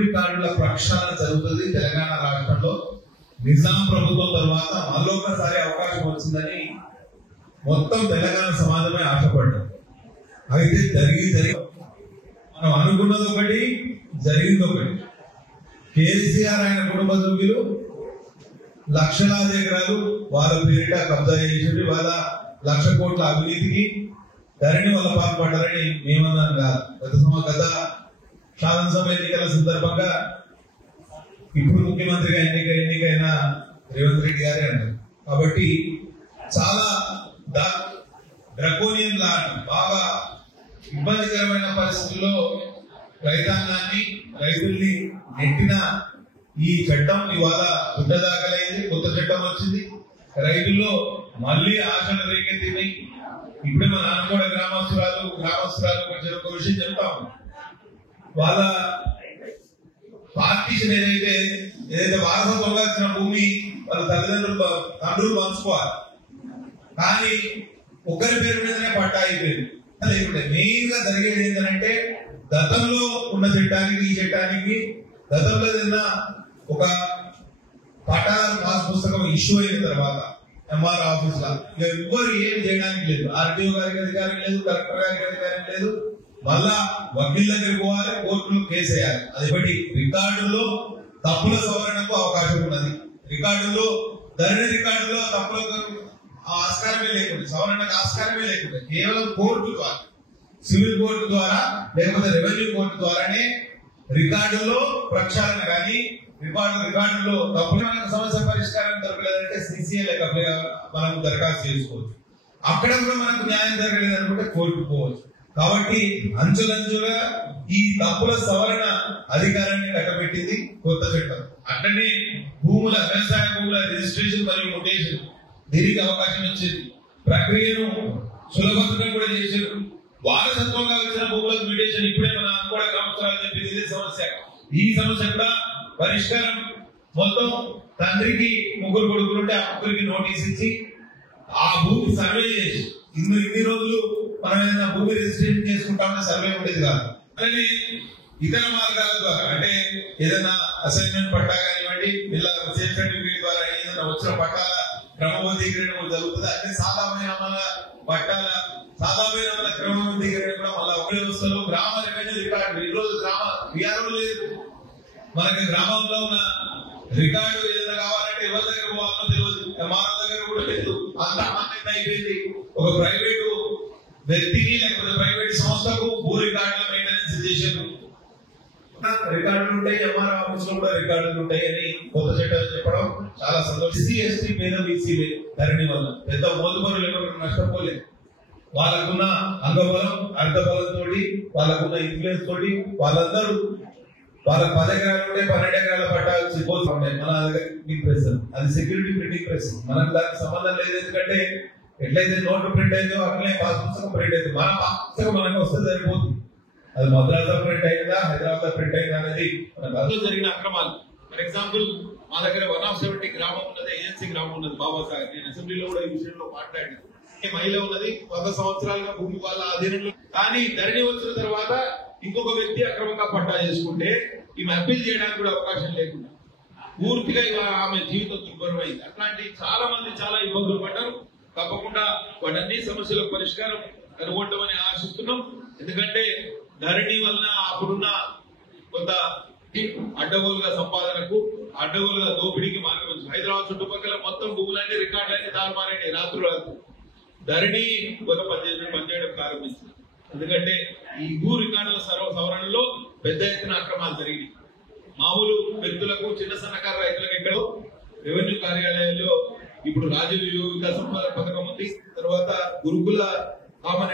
రికార్డుల ప్రక్షాళన జరుగుతుంది తెలంగాణ రాష్ట్రంలో. నిజాం ప్రభుత్వం తర్వాత మళ్ళొకసారి అవకాశం వచ్చిందని మొత్తం తెలంగాణ సమాజమే ఆశపడ్డాం. అయితే జరిగి మనం అనుకున్నది ఒకటి, జరిగింది ఒకటి. కేసీఆర్ ఆయన కుటుంబ సభ్యులు లక్షలాది ఎకరాలు వాళ్ళ పేరిట కబ్జా చేసి వాళ్ళ 1,00,000 కోట్ల అవినీతికి ధరణి వల్ల పాల్పడ్డారని మేమన్నాను కాదు. గత శాసనసభ ఎన్నికల సందర్భంగా ఇప్పుడు ముఖ్యమంత్రిగా ఎన్నికైన రేవంత్ రెడ్డి గారే అన్నారు. కాబట్టి చాలా డ్రకోనియన్ లా, బాగా ఇబ్బందికరమైన పరిస్థితుల్లో రైతాంగాన్ని, రైతుల్ని నెట్టిన ఈ చట్టం ఇవాళ గుడ్డదాఖలైంది. కొత్త చట్టం వచ్చింది. రైతుల్లో మళ్ళీ ఆశలు రేకెత్తినాయి. ఇప్పుడే మన అనుకోడ గ్రామస్తురాలు ఒక విషయం చెప్తాము. వాళ్ళ పార్టీషన్ ఏదైతే వారసత్వంగా వచ్చిన భూమి వాళ్ళ తండ్రులు పంచుకోవాలి, కానీ ఒకరి పేరు మీదనే పట్టా అయిపోయింది. లేకుంటే మెయిన్ గా జరిగేది ఏంటంటే గతంలో ఉన్న చట్టానికి ఈ చట్టానికి గతంలో ఏదైనా ఒక పట్టాల పాస్ పుస్తకం ఇష్యూ అయిన తర్వాత ఎంఆర్ ఆఫీస్ లా ఎవ్వరు ఏం చేయడానికి లేదు. ఆర్టీఓ గారికి అధికారం లేదు, కలెక్టర్ గారికి అధికారం లేదు. మళ్ళా వకీల్ దగ్గరికి పోవాలి, కోర్టులో కేసు వేయాలి. అది బట్టి రికార్డుల్లో తప్పుల సవరణకు అవకాశం ఉన్నది. ధరణి రికార్డులో తప్పులకు ఆస్కారమే లేకుండా, సవరణకు ఆస్కారమే లేకుండా కేవలం కోర్టు ద్వారా, సివిల్ కోర్టు ద్వారా లేకపోతే రెవెన్యూ కోర్టు ద్వారానే రికార్డుల్లో ప్రక్షాళన కానీ రికార్డుల్లో తప్పుల సమస్య పరిష్కారం దొరకలేదంటే సిసిఎల్ మనం దరఖాస్తు చేసుకోవచ్చు. అక్కడ కూడా మనకు న్యాయం జరగలేదు అనుకుంటే కోర్టుకు పోవచ్చు. కాబట్టి అంచులంచుగా ఈ తప్పుల సవరణ అధికారాన్ని కట్టబెట్టింది కొత్త చట్టం. అట్లనే వ్యవసాయ భూముల రిజిస్ట్రేషన్ మరియు మ్యూటేషన్ దీనికి అవకాశం ఇచ్చింది. ప్రక్రియను సులభతరం కూడా చేశారు. వారసత్వంగా వచ్చిన భూములకు మ్యూటేషన్ ఇప్పుడే మన అనుకోడ గ్రామస్తురాలు చెప్పింది ఇదే సమస్య. ఈ సమస్య కూడా పరిష్కారం. మొత్తం తండ్రికి 3 కొడుకులుంటే ఆ 3కి నోటీస్ ఇచ్చి ఆ భూమి సర్వే చేసి ఇన్ని రోజులు మనం ఏదైనా భూమి రిజిస్ట్రేషన్ చేసుకుంటామని సర్వే ఉండేది కాదు. అలానే ఇతర మార్గాల ద్వారా అంటే ఏదైనా అసైన్మెంట్ పట్టా కానివ్వండి, ఇలా సేఫ్ సర్టిఫికేట్ ద్వారా ఏదైనా వచ్చిన పట్టాల క్రమబద్ధీకరణ జరుగుతుంది. అన్ని సాధారణ పట్టాల క్రమబద్ధీకరణ కూడా మళ్ళీ ఒక వ్యవస్థలో గ్రామ రెవెన్యూ రికార్డు. ఈరోజు గ్రామ విఆర్ఓ లేదు. మనకి గ్రామంలో ఉన్న రికార్డు ఏదైనా కావాలంటే ఎవరి దగ్గర పోవాలో తెలియదు, మన దగ్గర కూడా లేదు. అంత మాన్యత అయిపోయింది. ఒక ప్రైవేటు వ్యక్తికి లేకపోతే ప్రైవేట్ సంస్థకు భూ రికార్డుల మెయింటెనెన్స్ చేశారు. రికార్డులు ఉంటాయి, ఎంఆర్ ఆఫీస్ లో కూడా రికార్డులు ఉంటాయి అని కొత్త చట్టాలు చెప్పడం చాలా సంతోషం. ఎస్సీ ఎస్టీ పేద బీసీలే ధరణి వల్ల పెద్ద మోదుబరులు ఎవరు నష్టపోలేదు. వాళ్ళకున్న అంగబలం అర్ధబలంతో, వాళ్ళకున్న ఇన్ఫ్లుయెన్స్ తోటి వాళ్ళందరూ వాళ్ళకి 10 ఎకరాలు ఉంటే 12 ఎకరాల పట్టాలు ఉంటాయి. మన ప్రింటింగ్ ప్రెస్, అది సెక్యూరిటీ ప్రింటింగ్ ప్రెస్. మనకు దానికి సంబంధం లేదు. ఎందుకంటే ఎట్లయితే నోటు ప్రింట్ అయిందో అట్లనే పాస్ పుస్తకం ప్రింట్ అయింది. మన పాస్ పుస్తకం మనకు వస్తే సరిపోతుంది. అది మద్రాసులో ప్రింట్ అయిందా, హైదరాబాద్ ప్రింట్ అయిందా అనేది మనకు జరిగిన అక్రమాలు. ఫర్ ఎగ్జాంపుల్ మా దగ్గర 170 గ్రామం ఉన్నది, ఏజెన్సీ గ్రామం ఉన్నది బాబాసాగర్. నేను అసెంబ్లీలో కూడా ఈ విషయంలో మాట్లాడిన మహిళ ఉన్నది 100 సంవత్సరాలుగా భూమి వాళ్ళ అధీనంలో. కానీ ధరణి వచ్చిన తర్వాత ఇంకొక వ్యక్తి అక్రమంగా పట్టా చేసుకుంటే ఈమె అప్పీల్ చేయడానికి కూడా అవకాశం లేకుండా పూర్తిగా ఆమె జీవితం దుర్భరమైంది. అట్లాంటి చాలా మంది చాలా ఇబ్బందులు పడ్డారు. తప్పకుండా వాటన్ని సమస్యలకు పరిష్కారం కనుగొంటామని ఆశిస్తున్నాం. ఎందుకంటే ధరణి వలన అప్పుడున్న కొంత అడ్డగోలుగా సంపాదనకు, అడ్డగోలుగా దోపిడీకి మార్గం వచ్చింది. హైదరాబాద్ చుట్టుపక్కల మొత్తం భూములన్నీ రికార్డులన్నీ తారుమారని రాత్రులు ధరణి ఒక పనిచేయడం ప్రారంభించింది. ఎందుకంటే ఈ భూ రికార్డుల సవరణలో పెద్ద ఎత్తున అక్రమాలు జరిగినాయి. మామూలు వ్యక్తులకు, చిన్న సన్నకారు రైతులకు ఎక్కడో రెవెన్యూ కార్యాలయాల్లో ఇప్పుడు రాజీవ్ యువ వికాసం పథకం ఉంది. తర్వాత గురుకుల కామన్